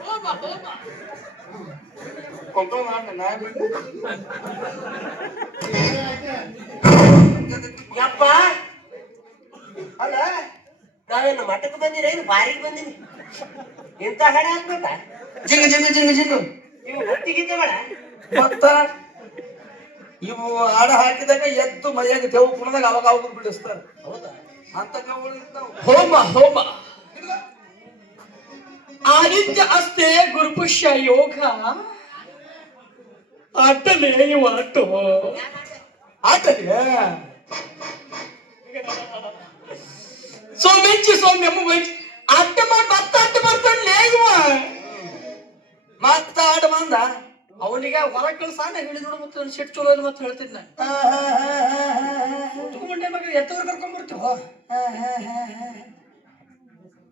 ಹೋಮ ಕೊಂಕಣ ಮಾಡಿ ನಾ ಬಿಟ್ಟು ಯಪ್ಪ! ಅಲ್ಲ ನಾವೇನು ಮಠಕ್ಕೆ ಬಂದಿರ ಏನು ಬಾರಿಗೆ ಬಂದಿನಿ? ಇಂಥ ಹಾಡ ಹಾಕ್ಬೇಕಾ ಜಿಂಗ ಜಿಂಗ ಜಿಂಗ ಜಿಂಗ. ಇವು ಹೊತ್ತಿಗಿದ್ದ ಬೇಡ ಮತ್ತ ಇವು ಹಾಡ ಹಾಕಿದಾಗ ಎದ್ದು ಮೈಯಾಗ ದೇವು ಕುಣದಾಗ ಅವಾಗ ಅವಾಗ ಬಿಡಿಸ್ತಾರ. ಹೌದಾ? ಹೋಮ ಹೋಮ. ಆದಿತ್ಯ ಅಸ್ತೆ ಗುರುಪುಷ್ಯ ಯೋಗ. ಆಟಲೇ ಇವು ಆಟೋ ಸೋ ಸೋಮೆಂಚಿ ಸೋ ವೆಂಚಿ ಅಟ್ಟ ಮಾಡಿ ಮತ್ತ ಅಟ್ಟ ಬರ್ತಾನೆ ಇವ. ಮತ್ತ ಆಟ ಬಂದ ಅವನಿಗೆ ಹೊರ ಕಳ್ಸಾನ ಹೇಳಿ ನೋಡು ಮತ್ತೆ ಶೆಟ್ ಚಲೋ ಇಲ್ಲ ಮತ್ತೆ ಹೇಳ್ತೀನಿ ತಗೊಂಡೆ ಮಗ ಎತ್ತವ್ರು ಕರ್ಕೊಂಡ್ ಬರ್ತೀವ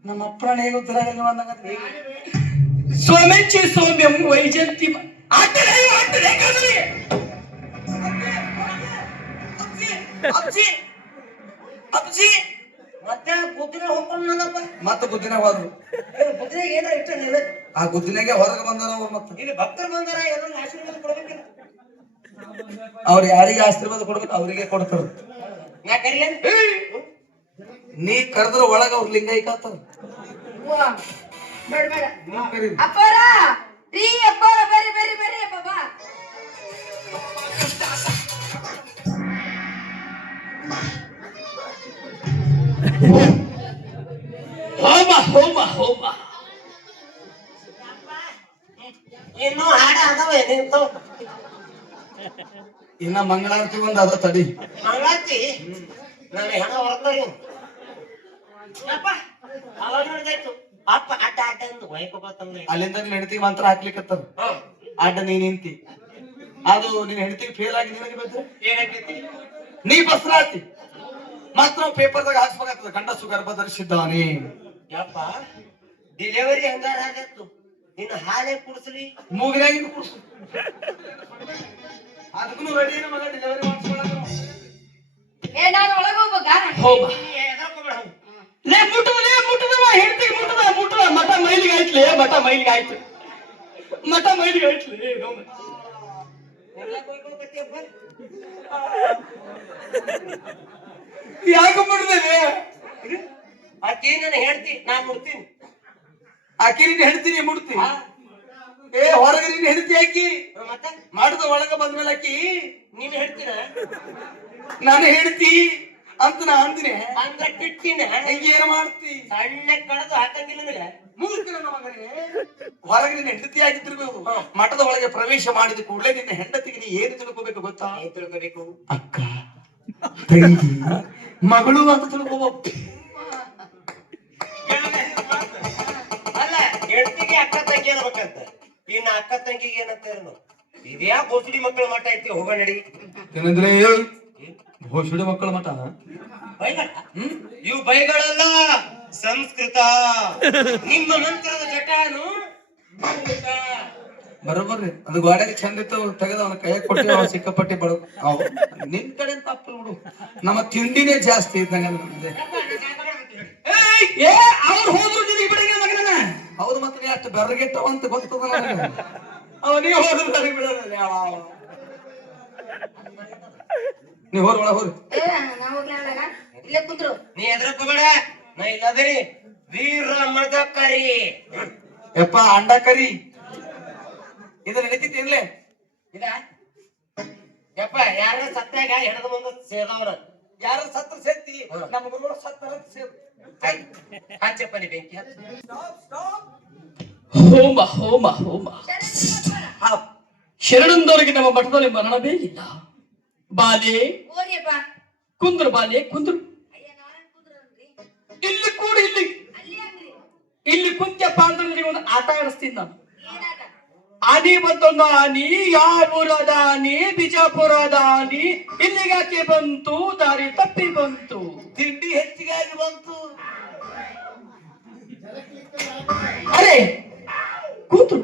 ನಮ್ಮ ಅಪ್ಪನ ಹೇಗೆ ಉತ್ತರಾಗಲ್ಲ ಬಂದಾಗ ಸೋಮೆಂಚಿ ಸೌಮ್ಯಂ ವೈಜಂತಿ ಆಟಲೇ ಕದಲಿಗೆ ಅಪ್ಜಿ ಅಪ್ಜಿ ಮತ್ತೆ ಗುದ್ದಿನ ಹೋಗ್ಕೊಂಡು ನನ್ನಪ್ಪ ಮತ್ತೆ ಗುದ್ದಿನ ಹೋದ್ರು. ಗುದ್ದಿನ ಏನ ನೀನು ಆ ಗುದ್ದಿನಾಗೆ ಹೊರಗೆ ಬಂದಾರ ಅವ್ರು ಮತ್ತ? ಇಲ್ಲಿ ಭಕ್ತರು ಬಂದಾರ ಎಲ್ಲರೂ ಆಶೀರ್ವಾದ ಕೊಡ್ಬೇಕಿಲ್ಲ. ಅವ್ರು ಯಾರಿಗೆ ಆಶೀರ್ವಾದ ಕೊಡ್ಬೇಕು ಅವರಿಗೆ ಕೊಡ್ತಾರ. ಯಾಕರಿಲ್ಲ ನೀ ಕರೆದ್ರ ಒಳಗ ಅವ್ರ ಲಿಂಗೈಕಾತಾರ ಬೇಡ ಅಪ್ಪರ ನೀವು ಕರೀರಿ. ಅಪ್ಪಾರ ರೀ ಅಪ್ಪಾರ. ಹೋಮ ಹೋಮ ಹೋಮ. ಇನ್ನು ಹಾಡ ಅದಾವ ನಿಂತು ಇನ್ನ ಮಂಗಳಾರತಿ ಒಂದ್ ಅದ ತಡಿ. ಮಂಗಳಾತಿ ನಾನು ಹೆಣ ಹೊರತಾರಿ ಅಪ್ಪ ಅಡ್ಡ ಅಡ್ಡ ಅಂದು ವೈಕೋಬತ್ತಲ್ಲ ಅಲ್ಲಿಂದ ನಿನ್ ಹೆಂಡತಿ ಮಂತ್ರ ಹಾಕ್ಲಿಕ್ಕತ್ತಾರ ಅಡ್ಡ ನೀ ನಿಂತಿ ಅದು ನಿನ್ ಹೆಂಡತಿ ಫೇಲ್ ಆಗಿ ನಿನಗೆ ಬಂದ್ರೆ? ಏನಾಗೈತಿ ನೀ ಬಸ್ರಾತಿ. ಮಾತ್ರ ಪೇಪರ್ದಾಗ ಹಾಕ್ಸ್ಬೇಕಾಗ್ತದ. ಗಂಡಸು ಗರ್ಭ ಧರಿಸಿದ್ದಾನೆ ಯಪ್ಪ ಡಿಲೆವರಿ ಹಂಗಾರ ಆಗತ್ತು ನಿನ್ನ ಹಾಲೇ ಕುಡಿಸ್ಲಿ. ಮೂಗಿನಾಗಿನ ಕುಡಿಸ್. ಅದಕ್ಕೂ ರೆಡಿ ಮಗ? ಡಿಲೆವರಿ ಮಾಡಿಸ್ಕೊಳ್ಳೋದು ಏ ನಾನು ಒಳಗೆ ಹೋಗ್ಬೇಕಾ? ಲೇ ಮುಟ್ಟದ ಲೇ ಮುಟ್ಟದ ಹೇಳ್ತೀವಿ ಮುಟ್ಟದ ಮುಟ್ಟದ. ಮಠ ಮೈಲಿಗೆ ಆಯ್ತ್ಲೆ ಮಠ ಮೈಲಿಗೆ ಆಯ್ತು. ಮಠ ಮೈಲಿಗೆ ಆಯ್ತ್ಲೆ ನೋವು. ಎಲ್ಲ ಯಾಕೆ ಮಾಡಿದ್ದೇನೆ? ಆಕಿ ನನ್ನ ಹೇಳ್ತಿ? ನಾ ಮುಡ್ತೀನಿ. ಆಕಿ ನೀನ್ ಹೆಂಡತಿನಿ ಮುಡ್ತಿ ಏ ಹೊರಗೆ ನೀನ್ ಹೆಂಡತಿ ಆಕಿ. ಮಠದ ಮಾಡಿದ ಒಳಗ ಬಂದ್ಮೇಲೆ ಆಕಿ. ನೀನು ಹೇಳ್ತೀನ? ನಾನು ಹೆಂಡತಿ ಅಂತ ನಾ ಅಂದಿನಿ. ಅಂದ್ರ ಕಿಟ್ಟಿನ? ಏನ್ ಮಾಡ್ತಿ? ಸಣ್ಣ ಕಡದು ಹಾಕಂಗಿಲ್ಲ ಅಂದ್ರೆ ಮೂರ್ಖ ನನ್ನ ಮಗನೇ. ಹೊರಗೆ ನಿನ್ನ ಹೆಂಡತಿ ಆಗಿದ್ದಿರ್ಬೇಕು. ಮಠದ ಒಳಗೆ ಪ್ರವೇಶ ಮಾಡಿದ ಕೂಡಲೇ ನಿನ್ನ ಹೆಂಡತಿಗೆ ನೀ ಏನು ತಿಳ್ಕೋಬೇಕು ಗೊತ್ತಾ? ಏನ್ ತಿಳ್ಕೋಬೇಕು? ಅಕ್ಕ ಮಗಳು ಅಂತ ತಿಳ್ಕೋಬೇಕು ಅಲ್ಲ ಹೆಂಡತಿಗೆ ಅಕ್ಕ ತಂಗಿ ಅನ್ಬೇಕಂತ. ಇನ್ನ ಅಕ್ಕ ತಂಗಿಗೆ ಏನಂತ ಇದ್ಯಾ ಭೋಸಡಿ ಮಕ್ಕಳ ಮಠ ಐತಿ ಹೋಗ ನಡಿ. ಏನಂದ್ರೆ ಭೋಷಡಿ ಮಕ್ಕಳ ಮಠ? ಹ್ಮ್ ಇವು ಬೈಗಳಲ್ಲ ಸಂಸ್ಕೃತ. ನಿಮ್ಮ ಮಂತ್ರದ ಜಟಾನು. ಬರೋಬರ್ರಿ. ಅದು ಗಾಡಿಗೆ ಚಂದ ಇತ್ತು ತೆಗೆದ ಅವನ ಕೈ ಕೊಟ್ಟು ಅವ ಸಿಕ್ಕಾಪಟ್ಟಿ ಬಡ ಅವ್ ನಿನ್ ಕಡೆ ತಪ್ಪು ಬಿಡು. ನಮ್ಮ ತಿಂಡಿನೇ ಜಾಸ್ತಿ ಇದ್ದಂಗ ನಮ್ದೆ. ಏಯ್, ಏ ಅವ್ರು ಹೋದ್ರು ನಿನಗೆ ಬಿಡಂಗ ಮಗನ ಹೌದು ಮತ್ತೆ ನೀ ಅಷ್ಟು ಬೆರಗಿಟ್ಟವ ಅಂತ ಗೊತ್ತದ ಅವನಿಗೆ ಹೋದ್ರು ನನಗೆ ಬಿಡಲ್ಲ ಅವ. ನೀ ಹೋರ್ ಒಳ ಹೋರಿ? ಇಲ್ಲೇ ಕುಂದ್ರು ನೀ ಹೆದರ್ಕೋಬೇಡ ನಾ ಇಲ್ಲದರಿ ವೀರ ಮದಕರಿ ಯಪ್ಪ ಅಂಡ ಕರಿ ಇದು ನಡೀತಿತ್ತು ಇರ್ಲೇ ಇದ? ಯಪ್ಪ ಯಾರ ಸತ್ತಾಗ ಹೆಣದ ಮುಂದೆ ಸೇದವ್ರ ಯಾರ ಸತ್ತ ಸೇರ್ತಿ? ನಮ್ಮ ಗುರುಗಳು ಸತ್ತರ ಸೇರು ಹಚ್ಚಪ್ಪ ನೀ ಬೆಂಕಿ ಹೋಮ ಹೋಮ ಹೋಮ. ಶರಣಂದವರಿಗೆ ನಮ್ಮ ಮಠದಲ್ಲಿ ಮರಣ ಬೇಕಿಲ್ಲ ಬಾಲೆ ಕುಂದ್ರು ಬಾಲೆ ಕುಂದ್ರು. ಅಯ್ಯ ನಾರಾಯಣ ಕುಂದ್ರನ್ರಿ ಇಲ್ಲಿ ಕೂಡ ಇಲ್ಲಿ. ಇಲ್ಲಿ ಕುಂತ್ಯಪ್ಪ ಅಂದ್ರೆ ಒಂದು ಆಟ ಆಡಿಸ್ತೀನಿ ನಾನು. ಆನಿ ಮತ್ತೊಂದು ಆನಿ ಯಾವೂರದ ಆನಿ ಬಿಜಾಪುರದ ಆನಿ ಇಲ್ಲಿಗಾಕೆ ಬಂತು ದಾರಿ ತಪ್ಪಿ ಬಂತು. ತಿಂಡಿ ಹೆಚ್ಚಿಗಾಗಿ ಬಂತು. ಅರೆ ಕೂತು.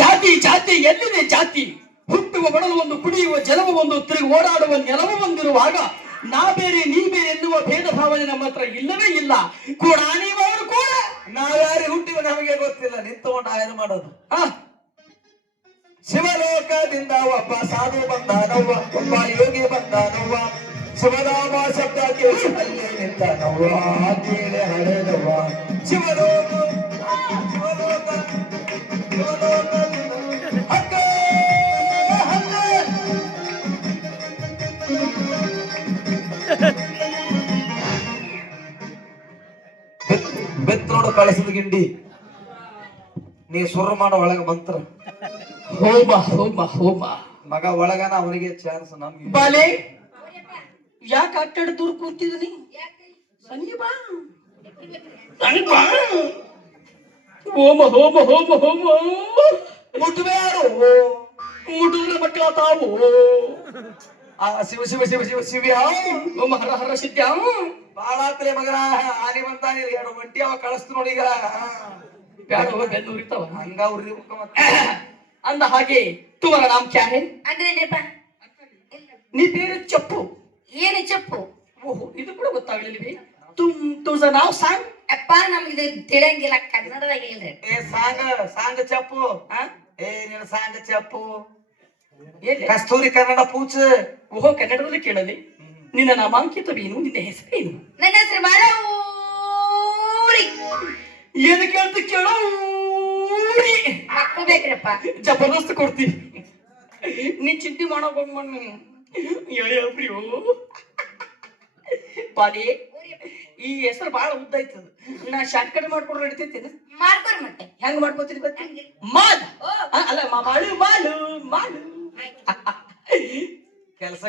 ಜಾತಿ ಜಾತಿ ಎಲ್ಲಿದೆ ಜಾತಿ? ಹುಟ್ಟುವ ಬಡಲು ಒಂದು ಕುಡಿಯುವ ಜಲವು ಒಂದು ತಿರುಗಿ ಓಡಾಡುವ ನೆಲವು ಒಂದಿರುವಾಗ ನಾ ಬೇರೆ ನೀ ಬೇರೆ ಎನ್ನುವ ಭೇದ ಭಾವನೆ ನಮ್ಮ ಹತ್ರ ಇಲ್ಲವೇ ಇಲ್ಲ. ಕೂಡ ನಾವ್ಯಾರು ಹುಟ್ಟಿವ ನಮಗೆ ಗೊತ್ತಿಲ್ಲ. ನಿಂತುಕೊಂಡು ಆಯನ ಮಾಡೋದು. ಶಿವಲೋಕದಿಂದ ಒಬ್ಬ ಸಾಧು ಬಂದಾನವ್ವ. ಒಬ್ಬ ಯೋಗಿ ಬಂದಾನವ್ವ. ಶಿವನಾಮ ಶಬ್ದ ಕೇಳಿ ಅಲ್ಲೇ ನಿಂತಾನವ್ವ. ಕೇಳಿ ಹಳೆದವ್ವ. ಶಿವಲೋಕ ಶಿವಲೋಕ ಶಿವಲೋಕ ಗಿಂಡಿ. ನೀ ಸುರ ಮಾಡೋ ಒಳಗ ಮಂತ್ರ ಹೋಮ ಹೋಮ ಹೋಮ. ಮಗ ಒಳಗನ ಅವನಿಗೆ ಚಾನ್ಸ್ ನಮ್ಗೆ. ಬಾಲೆ ಯಾಕೆ ಅಟ್ಟಡ ದೂರ ಕೂತಿದ್ದೀನಿ ಸಂಗಿ ಬಾ. ಸಂಗಿ ಬಾ. ಹೋಮ ಹೋಮ ಹೋಮ ಹೋಮ. ಮುಟ್ಬ್ಯಾರು ಮುಟ್ಟಿದ್ರೆ ಮಕ್ಕಳ ತಾವು. ಆ ಶಿವ ಶಿವ ಶಿವ ಶಿವ ಶಿವ ಒಮ್ಮ ಹರ ಹರ ಶಿತ್ಯಾವ ಬಾಳಾತ್ಲೆ ಮಗನ ಆನೆ ಬಂತಾನೆ ಎರಡು ಒಂಟಿ ಅವ ಕಳಸ್ತು ನೋಡಿ ಈಗ. ಹಂಗ ಉರಿ ಅಂದ ಹಾಗೆ ತುಮರ ನಾಮ ಕ್ಯಾ ನೀ ಬೇರೆ ಚಪ್ಪು. ಏನು ಚಪ್ಪು? ಓಹೋ ಇದು ಕೂಡ ಗೊತ್ತಾಗ್ಲಿಲ್ಲ ತುಮ್ ತುಜ ನಾವ್ ಸಾಂಗ್. ಅಪ್ಪ ನಮ್ಗೆ ತಿಳಿಯಂಗಿಲ್ಲ ಕನ್ನಡದಾಗ ಇಲ್ರಿ ಏ ಸಾಂಗ್ ಸಾಂಗ್ ಚಪ್ಪು. ಏ ನಿನ್ನ ಸಾಂಗ್ ಚಪ್ಪು. ಕಸ್ತೂರಿ ಕನ್ನಡ ಪೂಜ. ಓಹೋ ಕನ್ನಡದಲ್ಲಿ ಕೇಳಲಿ. ನಿನ್ನ ನಾಮಾಂಕಿತವೇನು ನಿನ್ನ ಹೆಸರೇನು? ನನ್ನ ಹೆಸರು ಬಾಳ ಊರಿ ಏನು ಕೇಳ್ತ ಕೇಳೋ ಊರಿ. ಮಕ್ಕಳು ಬೇಕ್ರಪ್ಪ. ಜಬರ್ದಸ್ತ್ ಕೊಡ್ತೀನಿ ನೀ ಚಿಂತೆ ಮಾಡೋ ಪ್ರಿಯೋ ಬಾಲಿ ಈ ಹೆಸರು ಬಹಳ ಉದ್ದ ಐತದ ನಾ ಶಾರ್ಟ್ ಕಟ್ ಮಾಡ್ಕೊಂಡು ನಡಿತೈತಿ ಮಾಡ್ಕೊರಿ ಮತ್ತೆ. ಹೆಂಗ್ ಮಾಡ್ಕೋತೀನಿ ಗೊತ್ತಾ. ಮಾಲ್. ಅಲ್ಲ ಮಾ- ಮಾಡು ಮಾಲು ಮಾಲು ಕೆಲಸ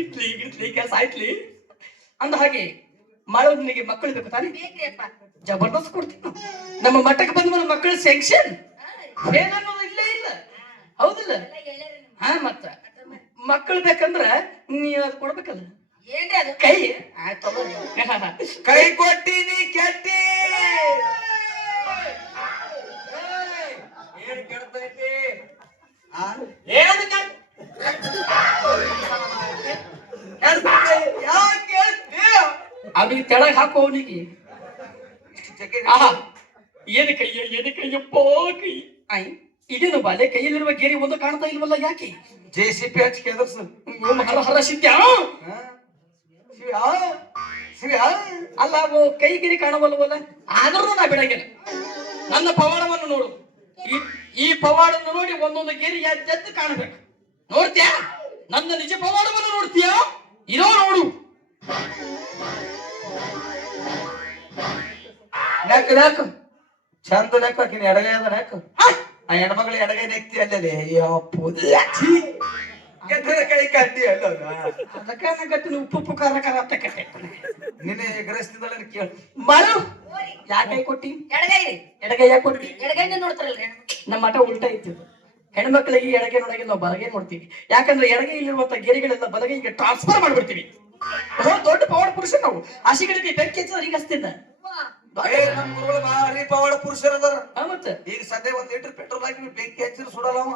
ಇಟ್ಲಿ ಗಿಟ್ಲಿ ಕೆಲಸ ಆಯ್ತ್ಲಿ ಅಂದ ಹಾಗೆ ಮಾಡೋದನಿಗೆ ಮಕ್ಕಳು ಬೇಕು ತಾನೇ? ಜಬರ್ದಸ್ತ್ ಕೊಡ್ತೀನಿ. ನಮ್ಮ ಮಠಕ್ಕೆ ಬಂದ ಮೇಲೆ ಮಕ್ಕಳು ಫೇಲ್ ಅನ್ನೋದು ಇಲ್ಲೇ ಇಲ್ಲ. ಹೌದಿಲ್ಲ? ಹಾ ಮತ್ತ. ಮಕ್ಕಳು ಬೇಕಂದ್ರ ನೀ ಅದು ಕೊಡ್ಬೇಕಲ್ಲ. ಕೈ. ಕೈ ಕೊಟ್ಟಿನಿ ಕೆಟ್ಟಿ. ಅವನಿಗೆ ತೆಳಗ್ ಹಾಕು ಅವನಿಗೆ. ಆಹಾ ಏನು ಕೈಯ ಏನು ಕೈಯಪ್ಪ ಕೈ. ಆಯ್ ಇದೇನು ಬಾಲೆ ಕೈಯಲ್ಲಿರುವ ಗೇರಿ ಒಂದು ಕಾಣ್ತಾ ಇಲ್ವಲ್ಲ ಯಾಕೆ? ಜೆ ಸಿ ಪಿ ಹಚ್ಚಿ ಕೆದರ್ಸು ಓಂ ಹರ ಹರ ಶಿವ ಅಲ್ಲ ಅವು ಕೈ ಗಿರಿ ಕಾಣವಲ್ವಲ್ಲ? ಆದ್ರೂ ನಾ ಬಿಡಂಗಿಲ್ಲ ನನ್ನ ಪವಾಡವನ್ನು ನೋಡು. ಈ- ಈ ಪವಾಡವನ್ನು ನೋಡಿ ಒಂದೊಂದು ಗೆರಿ ಎದ್ದು ಕಾಣಬೇಕು. ನೋಡ್ತೀಯಾ? ನನ್ನ ನಿಜ ಪವಾಡವನ್ನು ನೋಡ್ತೀಯಾ? ಇರೋ ನೆಕ್ ನೆಕ್ ಚಂದ ನೆಕ್ ಆಕಿನ ಎಡಗೈ ಅದ ನೆಕ್ ಆ, ಹೆಣ್ಮಗಳು ಎಡಗೈ ನೆಕ್ತಿ ಅಲ್ಲದೆ ಯಪ್ಪು ಎದ್ರ ಕೈ ಕತ್ತಿ ಅಲ್ಲ ಅದಕ್ಕೆ ನಗತ್ತಿನ ಉಪ್ಪು ಉಪ್ಪು ಖಾರ ಖಾರ ಅಂತ ಕಟ್ಟೆ. ನಿನ್ನೆ ಎಗರಿಸ್ತಿದ್ದಲ್ಲ ಕೇಳ. ಮಾಡು ಯಾಕೆ ಕೈ ಕೊಟ್ಟಿ? ಎಡಗೈ ರೀ ಎಡಗೈ ಯಾಕೆ ಕೊಟ್ಟಿ? ಎಡಗೈನ ನೋಡ್ತಾರಲ್ರಿ ನಮ್ಮ ಮಠ ಉಲ್ಟಾ ಇತ್ತು. ಹೆಣ್ಮಕ್ಳಿಗೆ ಎಡಗೈ ನೋಡಗೆ ನಾವು ಬಲಗೈ ನೋಡ್ತೀವಿ. ಯಾಕಂದ್ರೆ ಎಡಗೈ ಇಲ್ಲಿರುವಂತ ಗೆರೆಗಳೆಲ್ಲ ಬಲಗೈಗೆ ಟ್ರಾನ್ಸ್ಫರ್ ಮಾಡ್ಬಿಡ್ತೀವಿ. ದೊಡ್ಡ ಪವರ್ ಪುರುಷ ನಾವು. ಆಶೆಗಳಿಗೆ ಬೆಂಕಿ ಹಚ್ಚಿದ್ರೆ ಈಗ ಹಚ್ತಿದ್ದ ಏ ನಮ್ ಗುರುಗಳು ಭಾರಿ ಪವಾಡ ಪುರುಷರ ಅದಾರ. ಮತ್ತೆ? ಈಗ ಸದ್ಯ ಒಂದ್ ಲೀಟರ್ ಪೆಟ್ರೋಲ್ ಹಾಕಿ ಬೆಂಕಿ ಹಚ್ಚಿರ್ ಸುಡಲ್ಲ ಅವ.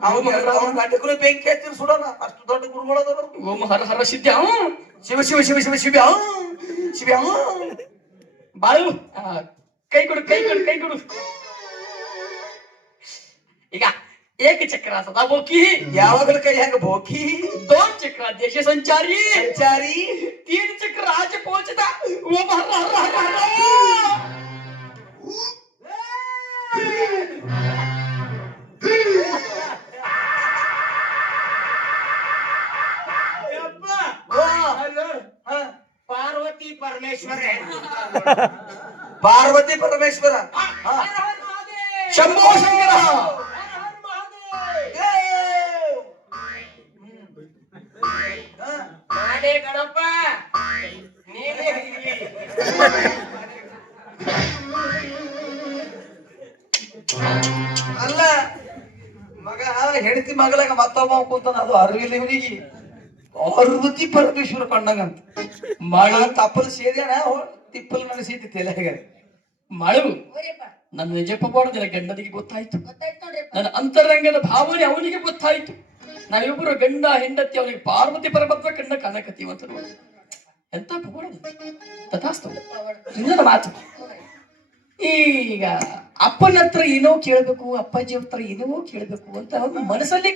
ಅವ್ನ ಅವ್ನ ಗಂಟೆಗಳು ಬೆಂಕಿ ಹಚ್ಚಿರ್ ಸುಡಲ್ಲ. ಅಷ್ಟು ದೊಡ್ಡ ಗುರುಗಳು ಅದಾರ ಓಂ ಹರ ಹರ ಸಿದ್ಧ. ಶಿವ ಶಿವ ಶಿವ ಶಿವ ಶಿವ ಶಿವ ಬಾಳು. ಕೈ ಕೊಡು ಕೈ ಕೊಡು ಕೈ ಕೊಡು. ಈಗ ಏಕ ಚಕ್ರ ಸದಾ ಬೋಕಿ ಯಾವಾಗಲೂ ಕೈ ಹೆಂಗ ಬೋಕಿ ದೋನ್ ಚಕ್ರ ದೇಶ ಸಂಚಾರಿ ಸಂಚಾರಿ ತೀನ್ ಚಕ್ರ ರಾಜ ಪೋಚದ ಓಂ ಹರ ಹರ ಹರ ಹರ ಹಾ. ಪಾರ್ವತಿ ಪರಮೇಶ್ವರ ಪಾರ್ವತಿ ಪರಮೇಶ್ವರ ಹಾ. ಶಂಭೋ ಶಂಕರ ಅಲ್ಲ ಮಗ ಹೆಂಡತಿ ಮಗಳಾಗ ಮತ್ತೊಬ್ಬ ಕೂತಾನ ಅದು ಅರಿವಿಲ್ಲ ಇವನಿಗೆ. ಪಾರ್ವತಿ ಪರಮೇಶ್ವರ ಕಂಡಂಗಂತ. ಮಳ ತಪ್ಪಲ್ ಸೇದ್ಯಾನ? ತಿಪ್ಪಲ್ ನಡೆಸೈತಿ ತಲೆಗೆ ಮಾಡು ಮಳು ನನ್ನ ನಿಜ ಪವಾಡದ ಗಂಡನಿಗೆ ಗೊತ್ತಾಯ್ತು. ನನ್ನ ಅಂತರಂಗದ ಭಾವನೆ ಅವನಿಗೆ ಗೊತ್ತಾಯ್ತು. ನಾವಿಬ್ಬರು ಗಂಡ ಹೆಂಡತಿ ಅವನಿಗೆ ಪಾರ್ವತಿ ಪರಮತ್ವ ಕಂಡ ಕನಕತಿ ಅಂತ ನೋಡಿ ಎಂತ ಪವಾಡ ತಥಾಸ್ತು. ಮಾತು. ಈಗ ಅಪ್ಪನ ಹತ್ರ ಏನೋ ಕೇಳಬೇಕು ಅಪ್ಪಾಜಿ ಹತ್ರ ಏನೋ ಕೇಳಬೇಕು ಅಂತ ಮನಸ್ಸಲ್ಲಿ